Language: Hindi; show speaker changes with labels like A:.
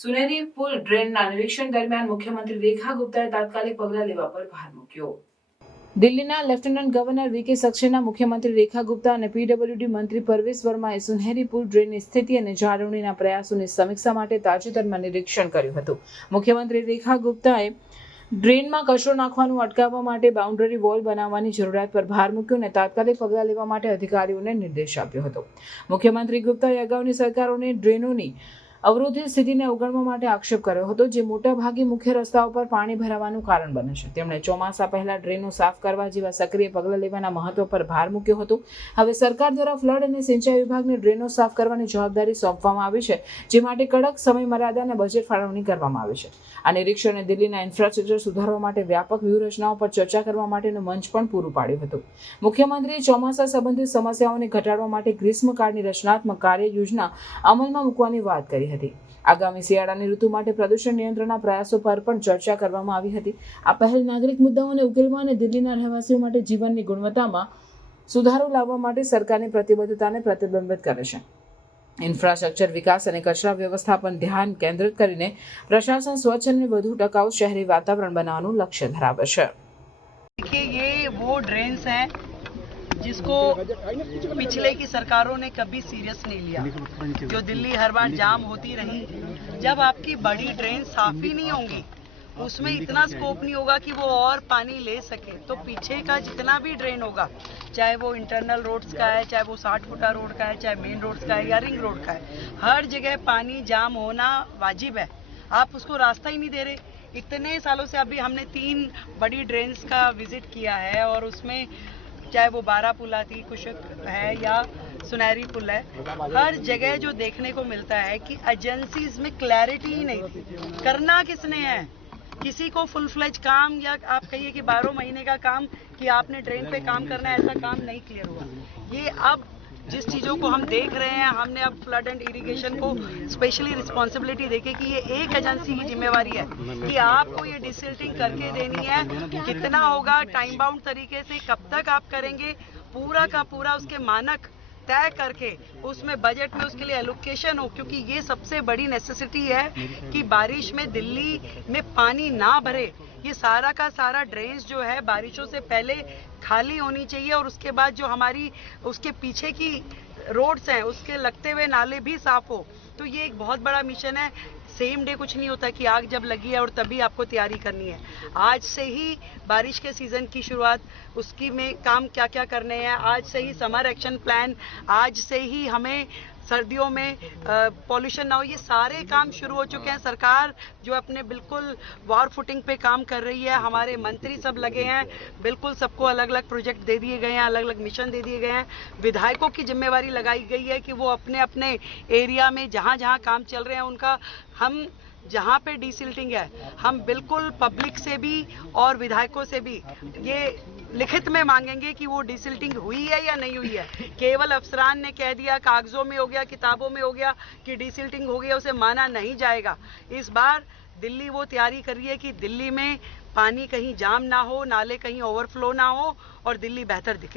A: સુનેરી પુલ ડ્રેનના નિરીક્ષણ દરમિયાન મુખ્યમંત્રી રેખા ગુપ્તાએ તાત્કાલિક પગલાં લેવા પર ભાર મૂક્યો. દિલ્હીના લેફ્ટનન્ટ ગવર્નર વીકે સક્સેના મુખ્યમંત્રી રેખા ગુપ્તા અને પીડબ્લ્યુડી મંત્રી પરવેશ વર્માએ સુનહેરી પુલ ડ્રેનની સ્થિતિ અને જાળવણીના પ્રયાસોની સમીક્ષા માટે તાજેતરમાં નિરીક્ષણ કર્યું હતું. મુખ્યમંત્રી રેખા ગુપ્તાએ ડ્રેનમાં કચરો નાખવાનું અટકાવવા માટે બાઉન્ડરી વોલ બનાવવાની જરૂરિયાત પર ભાર મૂક્યો અને તાત્કાલિક પગલાં લેવા માટે અધિકારીઓને નિર્દેશ આપ્યો હતો. મુખ્યમંત્રી ગુપ્તાએ અગાઉની સરકારોને ડ્રેનોની અવરોધિત સ્થિતિને અવગણવા માટે આક્ષેપ કર્યો હતો, જે મોટાભાગે મુખ્ય રસ્તાઓ પર પાણી ભરાવાનું કારણ બને છે. તેમણે ચોમાસા પહેલા ડ્રેનો સાફ કરવા જેવા સક્રિય પગલાં લેવાના મહત્વ પર ભાર મૂક્યો હતો. હવે સરકાર દ્વારા ફ્લડ અને સિંચાઈ વિભાગને ડ્રેનો સાફ કરવાની જવાબદારી સોંપવામાં આવી છે, જે માટે કડક સમયમર્યાદા અને બજેટ ફાળવણી કરવામાં આવી છે. આ નિરીક્ષણે દિલ્હીના ઇન્ફ્રાસ્ટ્રક્ચર સુધારવા માટે વ્યાપક વ્યૂહરચનાઓ પર ચર્ચા કરવા માટેનું મંચ પણ પૂરું પાડ્યું હતું. મુખ્યમંત્રીએ ચોમાસા સંબંધિત સમસ્યાઓને ઘટાડવા માટે ગ્રીષ્મકાળની રચનાત્મક કાર્ય યોજના અમલમાં મૂકવાની વાત કરી હતી આગામી શિયાળાની ઋતુ માટે પ્રદૂષણ નિયંત્રણના પ્રયાસો પર પણ ચર્ચા કરવામાં આવી હતી આ પહેલ નાગરિક મુદ્દાઓને ઉકેલવા અને દિલ્હીના રહેવાસીઓ માટે જીવનની ગુણવત્તામાં સુધારો લાવવા માટે સરકારની પ્રતિબદ્ધતાને પ્રતિબિંબિત કરે છે ઇન્ફ્રાસ્ટ્રક્ચર વિકાસ અને કચરા વ્યવસ્થાપન ધ્યાન કેન્દ્રિત કરીને પ્રશાસન સ્વચ્છ અને વધુ ટકાઉ શહેરી વાતાવરણ બનાવવાનું લક્ષ્ય ધરાવે છે
B: देखिए ये वो ड्रेन्स हैं जिसको पिछले की सरकारों ने कभी सीरियस नहीं लिया। जो दिल्ली हर बार जाम होती रही, जब आपकी बड़ी ड्रेन साफ़ ही नहीं होंगी, उसमें इतना स्कोप नहीं होगा कि वो और पानी ले सके। तो पीछे का जितना भी ड्रेन होगा, चाहे वो इंटरनल रोड्स का है, चाहे वो साठ फुटा रोड का है, चाहे मेन रोड्स का है या रिंग रोड का है, हर जगह पानी जाम होना वाजिब है। आप उसको रास्ता ही नहीं दे रहे। इतने सालों से अभी हमने तीन बड़ी ड्रेन्स का विज़िट किया है और उसमें चाहे वो बारह पुला थी कुशक है या सुनहरी पुल है, हर जगह जो देखने को मिलता है कि एजेंसीज में क्लैरिटी ही नहीं। थी करना किसने है? किसी को फुल फ्लेज काम या आप कहिए कि बारह महीने का काम कि आपने ट्रेन पे काम करना है, ऐसा काम नहीं क्लियर हुआ। ये अब जिस चीज़ों को हम देख रहे हैं, हमने अब फ्लड एंड इरिगेशन को स्पेशली रिस्पॉन्सिबिलिटी देखे कि ये एक एजेंसी की जिम्मेवारी है कि आपको ये डिसिल्टिंग करके देनी है कितना होगा टाइम बाउंड तरीके से कब तक आप करेंगे, पूरा का पूरा उसके मानक तय करके उसमें बजट में उसके लिए एलोकेशन हो, क्योंकि ये सबसे बड़ी नेसेसिटी है कि बारिश में दिल्ली में पानी ना भरे। ये सारा का सारा ड्रेन्स जो है, बारिशों से पहले खाली होनी चाहिए और उसके बाद जो हमारी, उसके पीछे की रोड्स हैं, उसके लगते हुए नाले भी साफ़ हो। तो ये एक बहुत बड़ा मिशन है। सेम डे कुछ नहीं होता कि आग जब लगी है और तभी आपको तैयारी करनी है। आज से ही बारिश के सीज़न की शुरुआत, उसकी में काम क्या क्या करने हैं, आज से ही समर एक्शन प्लान आज से ही हमें सर्दियों में पॉल्यूशन ना हो ये सारे काम शुरू हो चुके हैं। सरकार जो अपने बिल्कुल वॉर फुटिंग पे काम कर रही है हमारे मंत्री सब लगे हैं बिल्कुल सबको अलग अलग प्रोजेक्ट दे दिए गए हैं अलग अलग मिशन दे दिए गए हैं। विधायकों की जिम्मेवारी लगाई गई है कि वो अपने अपने एरिया में जहाँ जहाँ काम चल रहे हैं उनका हम जहाँ पे डिसिल्टिंग है, हम बिल्कुल पब्लिक से भी और विधायकों से भी ये लिखित में मांगेंगे कि वो डिसिल्टिंग हुई है या नहीं हुई है। केवल अफसरान ने कह दिया, कागजों में हो गया, किताबों में हो गया कि डिसिल्टिंग हो गया, उसे माना नहीं जाएगा। इस बार दिल्ली वो तैयारी कर रही है कि दिल्ली में पानी कहीं जाम ना हो, नाले कहीं ओवरफ्लो ना हो और दिल्ली बेहतर दिखे।